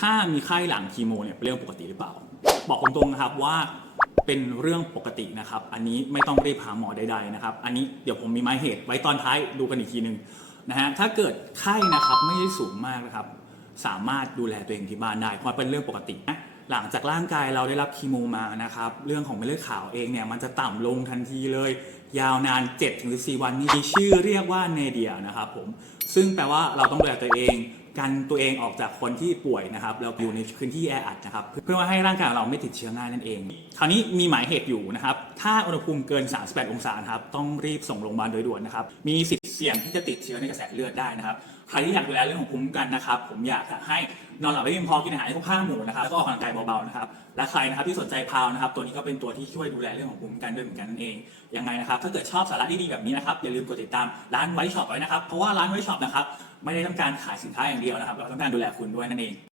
ถ้ามีไข้หลังคีโมเนี่ยเป็นเรื่องปกติหรือเปล่า บอกตรงๆนะครับว่าเป็นเรื่องปกตินะครับ อันนี้ไม่ต้องรีบหาหมอใดๆนะครับ อันนี้เดี๋ยวผมมีหมายเหตุไว้ตอนท้ายดูกันอีกทีหนึ่งนะฮะ ถ้าเกิดไข้นะครับไม่ได้สูงมากนะครับ สามารถดูแลตัวเองที่บ้านได้เพราะเป็นเรื่องปกตินะหลังจากร่างกายเราได้รับคีโมมานะครับ เรื่องของเม็ดเลือดขาวเองเนี่ยมันจะต่ำลงทันทีเลย ยาวนาน 7-14 วันนี่มีชื่อเรียกว่าเนเดียนะครับผม ซึ่งแปลว่าเราต้องดูแลตัวเอง กันตัวเองออกจากคนที่ป่วยนะครับแล้วอยู่ในพื้นที่แออัดนะครับเพื่อว่าให้ร่างกายของเราไม่ติดเชื้อง่ายนั่นเอง คราวนี้มีหมายเหตุอยู่นะครับถ้าอุณหภูมิเกิน 38 องศาครับต้องรีบส่งโรงพยาบาลโดยด่วนนะครับมีสิทธิ์เสี่ยงที่จะติดเชื้อในกระแสเลือดได้นะครับใครที่อยากดูแลเรื่องของภูมิคุ้มกันนะครับผมอยากจะให้นอนหลับให้เพียงพอกินอาหารให้ครบห้าหมู่นะครับแล้วก็ออกกำลังกายเบาๆนะครับและใครนะครับที่สนใจพาวนะครับตัวนี้ก็เป็นตัวที่ช่วยดูแลเรื่องของภูมิคุ้มกันด้วยเหมือนกันนั่นเองยังไงนะครับถ้าเกิดชอบสาระดีๆแบบนี้นะครับอย่าลืมกดติดตามร้านไวช็อปไว้นะครับเพราะว่าร้านไวช็อปนะครับ ไม่ได้ต้องการขายสินค้าอย่างเดียวนะครับ เราต้องการดูแลคุณด้วยนั่นเอง